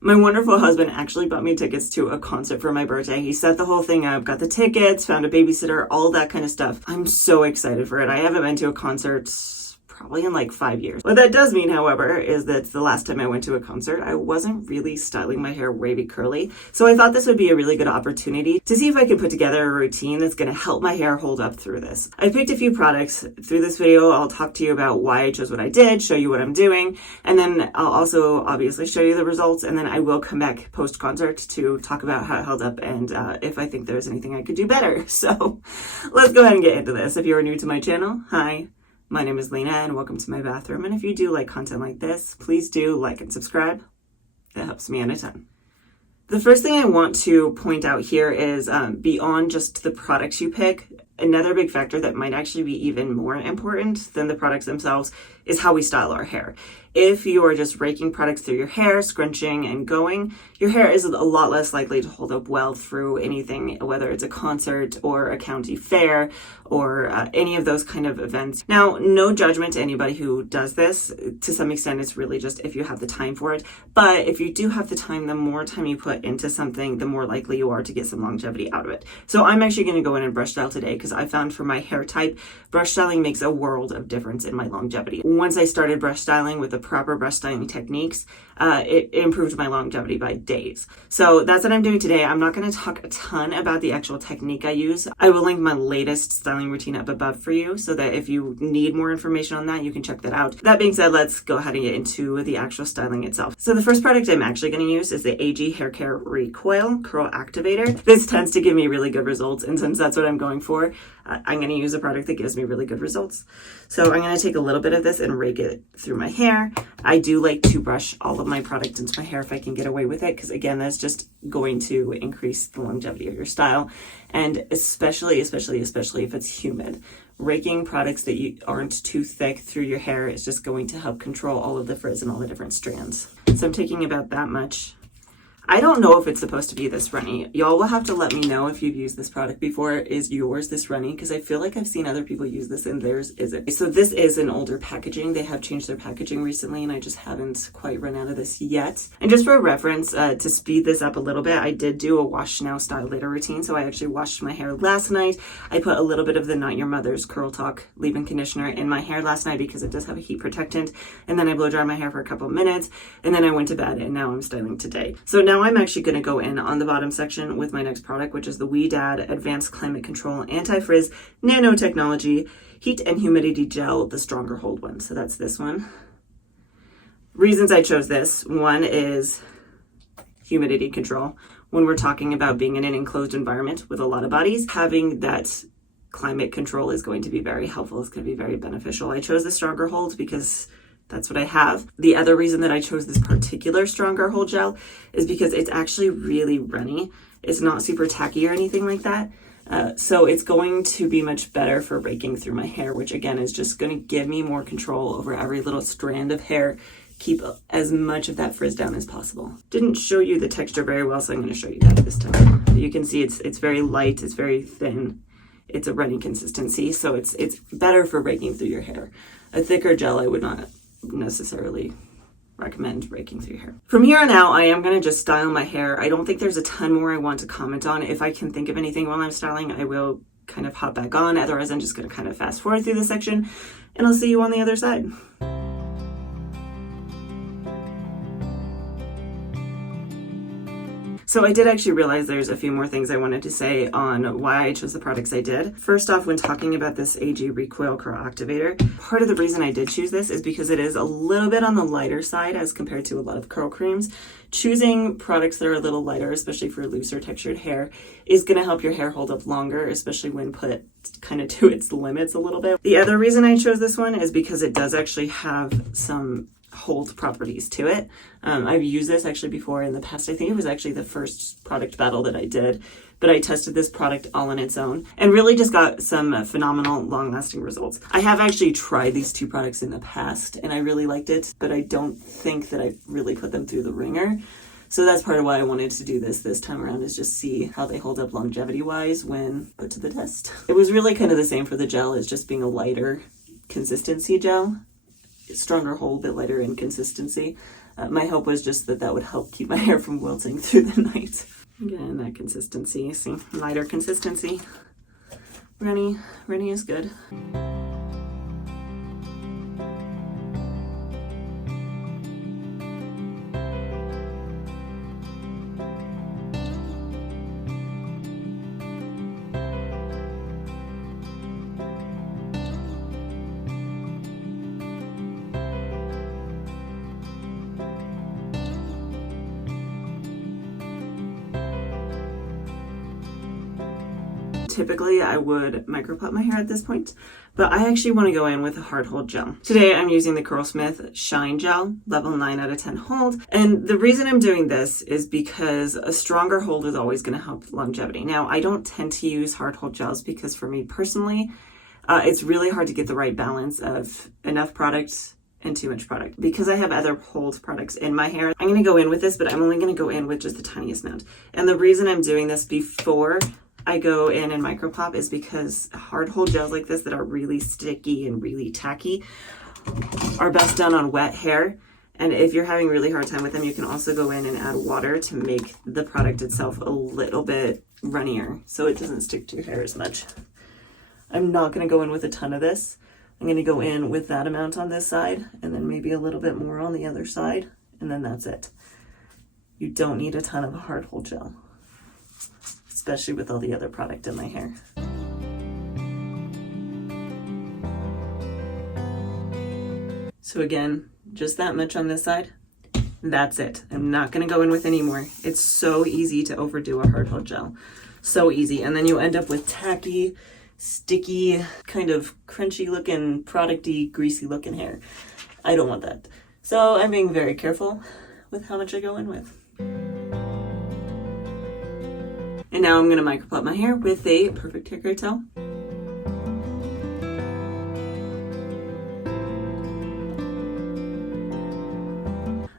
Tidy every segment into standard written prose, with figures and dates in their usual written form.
My wonderful husband actually bought me tickets to a concert for my birthday. He set the whole thing up, got the tickets, found a babysitter, all that kind of stuff. I'm so excited for it. I haven't been to a concert probably in like 5 years. What that does mean, however, is that the last time I went to a concert, I wasn't really styling my hair wavy curly. So I thought this would be a really good opportunity to see if I could put together a routine that's going to help my hair hold up through this. I picked a few products. Through this video, I'll talk to you about why I chose what I did, show you what I'm doing, and then I'll also obviously show you the results, and then I will come back post-concert to talk about how it held up and if I think there's anything I could do better. So let's go ahead and get into this. If you're new to my channel, hi. My name is Lena and welcome to my bathroom. And if you do like content like this, please do like and subscribe. That helps me out a ton. The first thing I want to point out here is beyond just the products you pick, another big factor that might actually be even more important than the products themselves is how we style our hair. If you are just raking products through your hair, scrunching and going, your hair is a lot less likely to hold up well through anything, whether it's a concert or a county fair or any of those kind of events. Now, no judgment to anybody who does this. To some extent, it's really just if you have the time for it. But if you do have the time, the more time you put into something, the more likely you are to get some longevity out of it. So I'm actually going to go in and brush style today because I found for my hair type, brush styling makes a world of difference in my longevity. Once I started brush styling with the proper brush styling techniques, it improved my longevity by days. So that's what I'm doing today. I'm not going to talk a ton about the actual technique I use. I will link my latest styling routine up above for you so that if you need more information on that, you can check that out. That being said, let's go ahead and get into the actual styling itself. So the first product I'm actually going to use is the AG Hair Care Recoil Curl Activator. This tends to give me really good results, and since that's what I'm going for, I'm going to use a product that gives me really good results. So I'm going to take a little bit of this and rake it through my hair. I do like to brush all of my product into my hair if I can get away with it, because again, that's just going to increase the longevity of your style. And especially if it's humid. Raking products that aren't too thick through your hair is just going to help control all of the frizz and all the different strands. So I'm taking about that much. I don't know if it's supposed to be this runny. Y'all will have to let me know if you've used this product before. Is yours this runny? Because I feel like I've seen other people use this and theirs isn't. So this is an older packaging. They have changed their packaging recently and I just haven't quite run out of this yet. And just for reference, to speed this up a little bit, I did do a wash now, style later routine. So I actually washed my hair last night. I put a little bit of the Not Your Mother's Curl Talk leave-in conditioner in my hair last night because it does have a heat protectant. And then I blow dry my hair for a couple of minutes and then I went to bed and now I'm styling today. So now I'm actually going to go in on the bottom section with my next product, which is the Dad Advanced Climate Control Anti-Frizz Nanotechnology Heat and Humidity Gel, the stronger hold one. So that's this one. Reasons I chose this. One is humidity control. When we're talking about being in an enclosed environment with a lot of bodies, having that climate control is going to be very helpful. It's going to be very beneficial. I chose the stronger hold because that's what I have. The other reason that I chose this particular stronger hold gel is because it's actually really runny. It's not super tacky or anything like that. So it's going to be much better for raking through my hair, which again is just going to give me more control over every little strand of hair, keep as much of that frizz down as possible. Didn't show you the texture very well, so I'm going to show you that this time. You can see it's very light, it's very thin. It's a runny consistency, so it's better for raking through your hair. A thicker gel I would not necessarily recommend raking through your hair. From here on out, I am going to just style my hair. I don't think there's a ton more I want to comment on. If I can think of anything while I'm styling, I will kind of hop back on. Otherwise, I'm just going to kind of fast forward through this section and I'll see you on the other side. So I did actually realize there's a few more things I wanted to say on why I chose the products I did. First off, when talking about this AG Recoil Curl Activator, part of the reason I did choose this is because it is a little bit on the lighter side as compared to a lot of curl creams. Choosing products that are a little lighter, especially for looser textured hair, is going to help your hair hold up longer, especially when put kind of to its limits a little bit. The other reason I chose this one is because it does actually have some hold properties to it. I've used this actually before in the past. I think it was actually the first product battle that I did, but I tested this product all on its own and really just got some phenomenal long-lasting results. I have actually tried these two products in the past and I really liked it, but I don't think that I really put them through the ringer. So that's part of why I wanted to do this time around, is just see how they hold up longevity-wise when put to the test. It was really kind of the same for the gel, as just being a lighter consistency gel. Stronger hold, but lighter in consistency. My hope was just that that would help keep my hair from wilting through the night. Again, that consistency, see, lighter consistency. Runny is good. Typically, I would micropop my hair at this point, but I actually want to go in with a hard hold gel. Today, I'm using the Curlsmith Shine Gel, level 9 out of 10 hold. And the reason I'm doing this is because a stronger hold is always going to help longevity. Now, I don't tend to use hard hold gels because for me personally, it's really hard to get the right balance of enough product and too much product. Because I have other hold products in my hair, I'm going to go in with this, but I'm only going to go in with just the tiniest amount. And the reason I'm doing this before I go in and micropop is because hard hold gels like this that are really sticky and really tacky are best done on wet hair. And if you're having a really hard time with them, you can also go in and add water to make the product itself a little bit runnier so it doesn't stick to your hair as much. I'm not going to go in with a ton of this. I'm going to go in with that amount on this side and then maybe a little bit more on the other side, and then that's it. You don't need a ton of hard hold gel, especially with all the other product in my hair. So again, just that much on this side. That's it. I'm not going to go in with any more. It's so easy to overdo a hard hold gel. So easy. And then you end up with tacky, sticky, kind of crunchy looking, producty, greasy looking hair. I don't want that. So I'm being very careful with how much I go in with. And now I'm going to micropop my hair with a perfect hair care towel.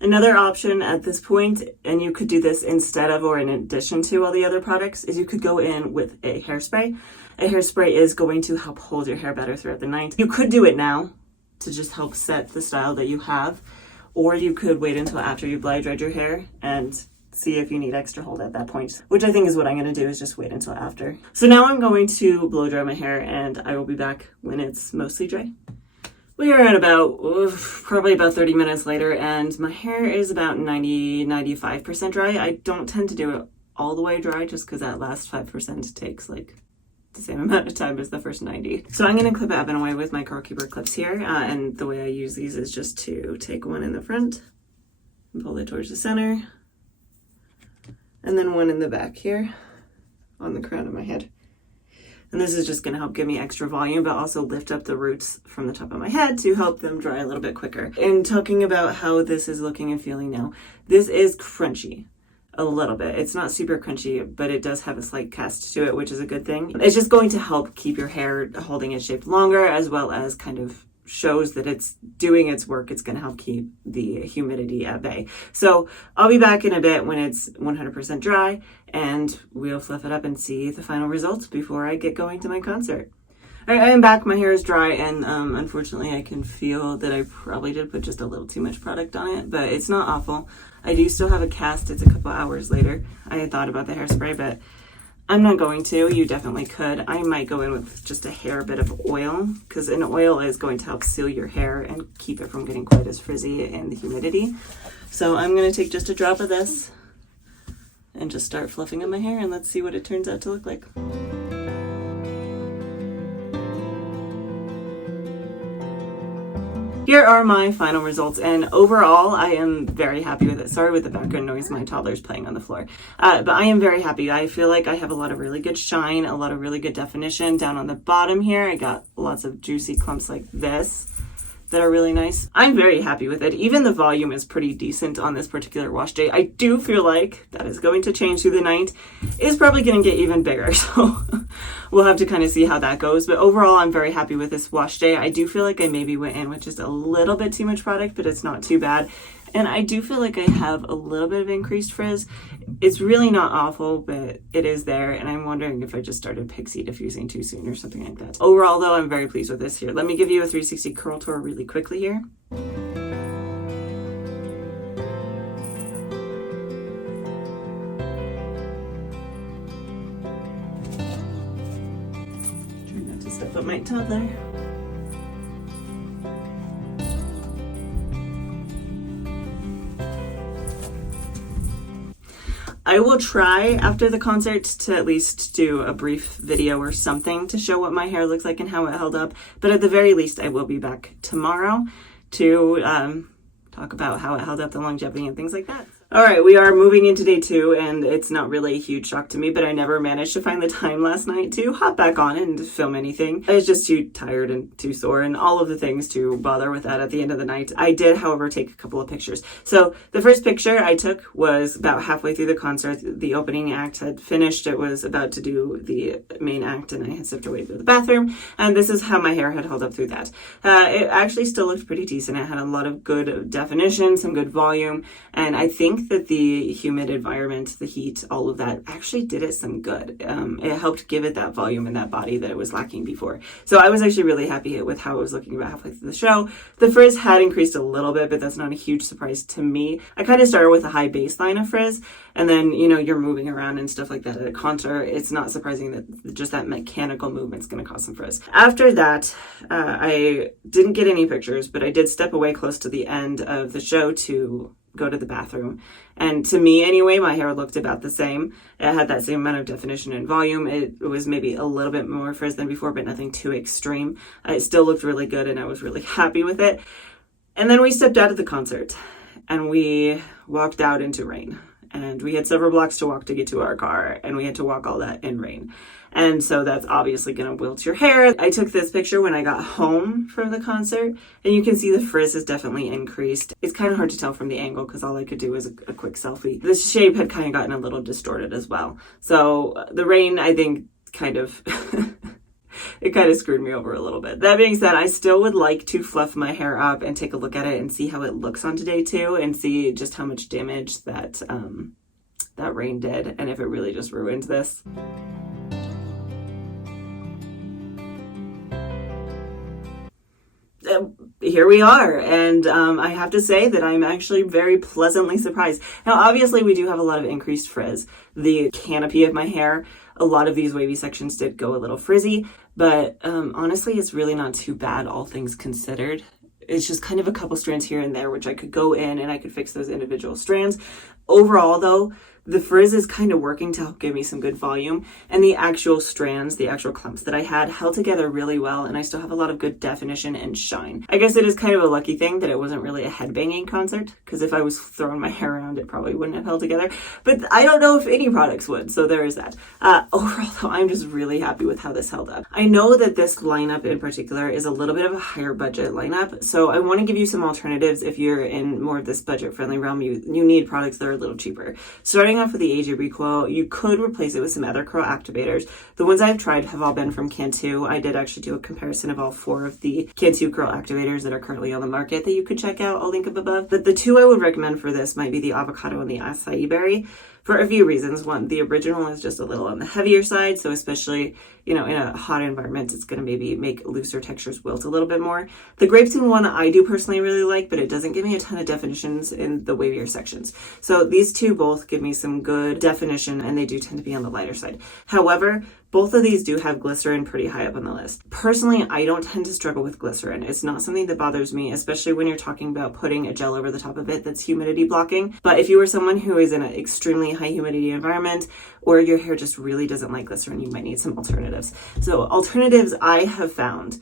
Another option at this point, and you could do this instead of or in addition to all the other products, is you could go in with a hairspray. A hairspray is going to help hold your hair better throughout the night. You could do it now to just help set the style that you have, or you could wait until after you blow dried your hair and see if you need extra hold at that point, which I think is what I'm going to do, is just wait until after. So now I'm going to blow dry my hair and I will be back when it's mostly dry. We are at about, probably about 30 minutes later, and my hair is about 95% dry. I don't tend to do it all the way dry just because that last 5% takes like the same amount of time as the first 90. So I'm going to clip it up and away with my Curl Keeper clips here, and the way I use these is just to take one in the front and pull it towards the center, and then one in the back here on the crown of my head. And this is just going to help give me extra volume, but also lift up the roots from the top of my head to help them dry a little bit quicker. And talking about how this is looking and feeling now, this is crunchy a little bit. It's not super crunchy, but it does have a slight cast to it, which is a good thing. It's just going to help keep your hair holding its shape longer, as well as kind of shows that it's doing its work. It's going to help keep the humidity at bay. So I'll be back in a bit when it's 100% dry, and we'll fluff it up and see the final results before I get going to my concert. All right, I am back. My hair is dry, and unfortunately I can feel that I probably did put just a little too much product on it, but it's not awful. I do still have a cast. It's a couple hours later. I had thought about the hairspray, but I'm not going to. You definitely could. I might go in with just a hair bit of oil, because an oil is going to help seal your hair and keep it from getting quite as frizzy in the humidity. So I'm going to take just a drop of this and just start fluffing up my hair, and let's see what it turns out to look like. Here are my final results, and overall I am very happy with it. Sorry with the background noise, my toddler's playing on the floor. But I am very happy. I feel like I have a lot of really good shine, a lot of really good definition. Down on the bottom here, I got lots of juicy clumps like this that are really nice. I'm very happy with it. Even the volume is pretty decent on this particular wash day. I do feel like that is going to change through the night. It's probably going to get even bigger, so we'll have to kind of see how that goes. But overall, I'm very happy with this wash day. I do feel like I maybe went in with just a little bit too much product, but it's not too bad. And I do feel like I have a little bit of increased frizz. It's really not awful, but it is there. And I'm wondering if I just started pixie diffusing too soon or something like that. Overall, though, I'm very pleased with this here. Let me give you a 360 curl tour really quickly here. Step up my toddler. I will try after the concert to at least do a brief video or something to show what my hair looks like and how it held up. But at the very least, I will be back tomorrow to talk about how it held up, the longevity and things like that. All right, we are moving into day 2, and it's not really a huge shock to me, but I never managed to find the time last night to hop back on and film anything. I was just too tired and too sore and all of the things to bother with that at the end of the night. I did, however, take a couple of pictures. So the first picture I took was about halfway through the concert. The opening act had finished. It was about to do the main act, and I had stepped away to the bathroom, and this is how my hair had held up through that. It actually still looked pretty decent. It had a lot of good definition, some good volume, and I think that the humid environment, the heat, all of that actually did it some good. It helped give it that volume and that body that it was lacking before. So I was actually really happy with how it was looking about halfway through the show. The frizz had increased a little bit, but that's not a huge surprise to me. I kind of started with a high baseline of frizz, and then, you know, you're moving around and stuff like that at a concert. It's not surprising that just that mechanical movement's going to cause some frizz. After that, I didn't get any pictures, but I did step away close to the end of the show to go to the bathroom. And to me anyway, my hair looked about the same. It had that same amount of definition and volume. It was maybe a little bit more frizz than before, but nothing too extreme. It still looked really good, and I was really happy with it. And then we stepped out of the concert, and we walked out into rain. And we had several blocks to walk to get to our car, and we had to walk all that in rain. And so that's obviously going to wilt your hair. I took this picture when I got home from the concert, and you can see the frizz has definitely increased. It's kind of hard to tell from the angle because all I could do was a quick selfie. The shape had kind of gotten a little distorted as well. So the rain, I think, kind of... it kind of screwed me over a little bit. That being said, I still would like to fluff my hair up and take a look at it and see how it looks on day 2 and see just how much damage that that rain did and if it really just ruined this. Here we are, and I have to say that I'm actually very pleasantly surprised. Now, obviously, we do have a lot of increased frizz. The canopy of my hair, a lot of these wavy sections did go a little frizzy, but honestly, it's really not too bad, all things considered. It's just kind of a couple strands here and there, which I could go in and I could fix those individual strands. Overall, though, the frizz is kind of working to help give me some good volume, and the actual strands, the actual clumps that I had held together really well, and I still have a lot of good definition and shine. I guess it is kind of a lucky thing that it wasn't really a headbanging concert, because if I was throwing my hair around, it probably wouldn't have held together, but I don't know if any products would, so there is that. Overall, though, I'm just really happy with how this held up. I know that this lineup in particular is a little bit of a higher budget lineup, so I want to give you some alternatives if you're in more of this budget-friendly realm. You need products that are a little cheaper. Starting off with the AG recoil, you could replace it with some other curl activators. The ones I've tried have all been from Cantu. I did actually do a comparison of all 4 of the Cantu curl activators that are currently on the market that you could check out. I'll link up above. But the 2 I would recommend for this might be the avocado and the acai berry, for a few reasons. One, the original is just a little on the heavier side, so especially, you know, in a hot environment, it's going to maybe make looser textures wilt a little bit more. The grapefruit one I do personally really like, but it doesn't give me a ton of definitions in the wavier sections. So these 2 both give me some good definition, and they do tend to be on the lighter side. However, both of these do have glycerin pretty high up on the list. Personally, I don't tend to struggle with glycerin. It's not something that bothers me, especially when you're talking about putting a gel over the top of it that's humidity blocking. But if you are someone who is in an extremely high humidity environment, or your hair just really doesn't like glycerin, you might need some alternatives. So alternatives I have found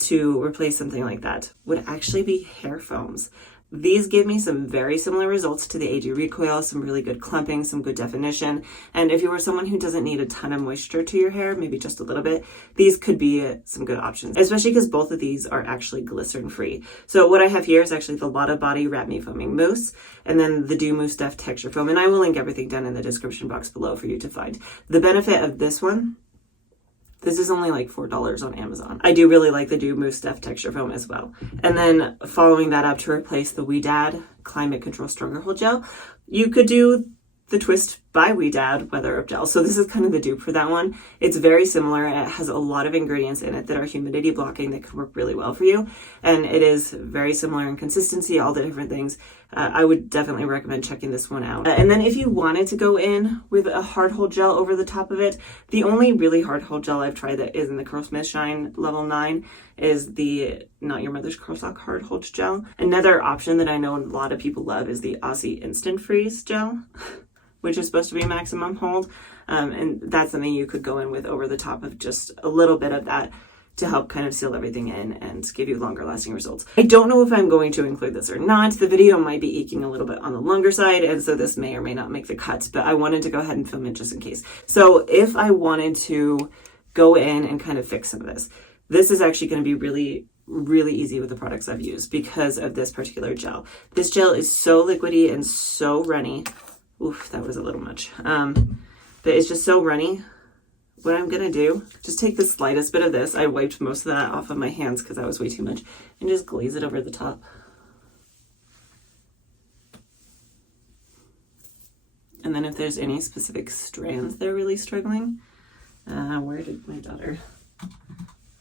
to replace something like that would actually be hair foams. These give me some very similar results to the AG recoil, some really good clumping, some good definition. And if you are someone who doesn't need a ton of moisture to your hair, maybe just a little bit, these could be some good options, especially because both of these are actually glycerin free. So what I have here is actually the Lotta Body Wrap Me Foaming Mousse, and then the Dew Mousse Deft Texture Foam. And I will link everything down in the description box below for you to find. The benefit of this one, this is only like $4 on Amazon. I do really like the Dew Mousse Deft Texture Foam as well. And then following that up, to replace the Wedad Climate Control Stronger Hold Gel, you could do the Twist by We Dad Weather Up Gel. So this is kind of the dupe for that one. It's very similar. It has a lot of ingredients in it that are humidity blocking that could work really well for you. And it is very similar in consistency, all the different things. I would definitely recommend checking this one out. And then if you wanted to go in with a hard hold gel over the top of it, the only really hard hold gel I've tried that is in the Curlsmith Shine level 9 is the Not Your Mother's Curl Sock hard hold gel. Another option that I know a lot of people love is the Aussie Instant Freeze gel, which is supposed to be maximum hold. And that's something you could go in with over the top of just a little bit of that to help kind of seal everything in and give you longer lasting results. I don't know if I'm going to include this or not. The video might be eking a little bit on the longer side, and so this may or may not make the cut, but I wanted to go ahead and film it just in case. So if I wanted to go in and kind of fix some of this is actually going to be really, really easy with the products I've used because of this particular gel. This gel is so liquidy and so runny. Oof, that was a little much. But it's just so runny. What I'm going to do, just take the slightest bit of this. I wiped most of that off of my hands because that was way too much. And just glaze it over the top. And then if there's any specific strands that are really struggling, where did my daughter?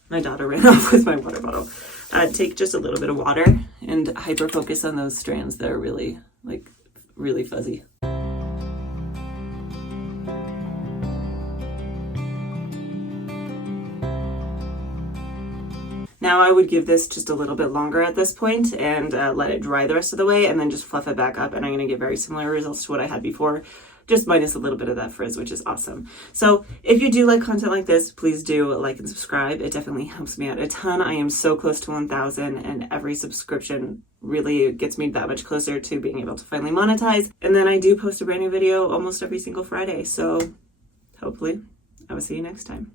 My daughter ran off with my water bottle. Take just a little bit of water and hyper focus on those strands that are really, really fuzzy. Now I would give this just a little bit longer at this point and let it dry the rest of the way and then just fluff it back up, and I'm going to get very similar results to what I had before, just minus a little bit of that frizz, which is awesome. So if you do like content like this, please do like and subscribe. It definitely helps me out a ton. I am so close to 1,000, and every subscription really gets me that much closer to being able to finally monetize. And then I do post a brand new video almost every single Friday. So hopefully I will see you next time.